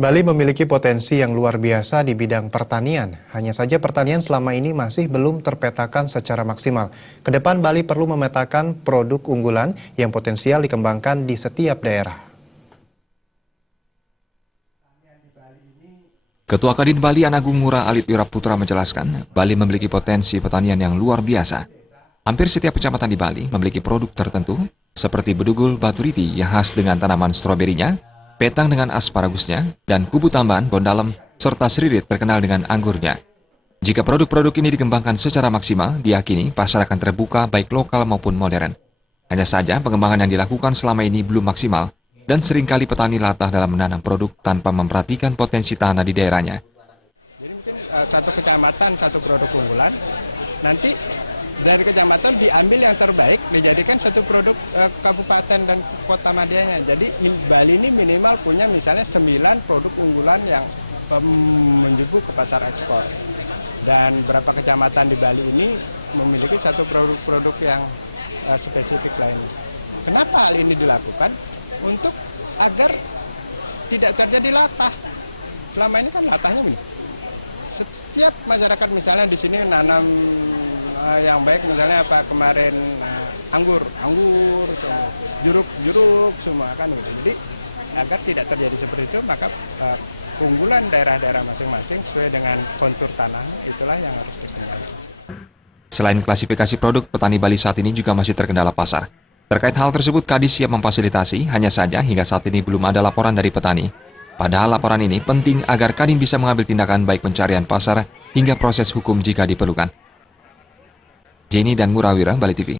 Bali memiliki potensi yang luar biasa di bidang pertanian. Hanya saja pertanian selama ini masih belum terpetakan secara maksimal. Kedepan Bali perlu memetakan produk unggulan yang potensial dikembangkan di setiap daerah. Ketua Kadin Bali Anagung Ngurah Alit Wiraputra menjelaskan, Bali memiliki potensi pertanian yang luar biasa. Hampir setiap kecamatan di Bali memiliki produk tertentu, seperti bedugul baturiti yang khas dengan tanaman stroberinya, petang dengan asparagusnya, dan kubu tambahan bondalem, serta sririt terkenal dengan anggurnya. Jika produk-produk ini dikembangkan secara maksimal, diyakini pasar akan terbuka baik lokal maupun modern. Hanya saja pengembangan yang dilakukan selama ini belum maksimal, dan seringkali petani latah dalam menanam produk tanpa memperhatikan potensi tanah di daerahnya. Jadi mungkin satu kecamatan, satu produk unggulan, nanti dari kecamatan diambil yang terbaik, dijadikan satu produk kabupaten dan kota medianya. Jadi Bali ini minimal punya misalnya 9 produk unggulan yang menjemput ke pasar ekspor. Dan beberapa kecamatan di Bali ini memiliki satu produk-produk yang spesifik lainnya. Kenapa hal ini dilakukan? Untuk agar tidak terjadi latah. Selama ini kan latahnya begini. Setiap masyarakat misalnya di sini nanam yang baik misalnya apa kemarin anggur semua, jeruk semua kan gitu. Jadi agar tidak terjadi seperti itu maka keunggulan daerah-daerah masing-masing sesuai dengan kontur tanahnya itulah yang harus dikembangkan. Selain klasifikasi produk, petani Bali saat ini juga masih terkendala pasar. Terkait hal tersebut, Kadis siap memfasilitasi, hanya saja hingga saat ini belum ada laporan dari petani. Padahal laporan ini penting agar Kadin bisa mengambil tindakan baik pencarian pasar hingga proses hukum jika diperlukan. Jenny dan Murawira, Bali TV.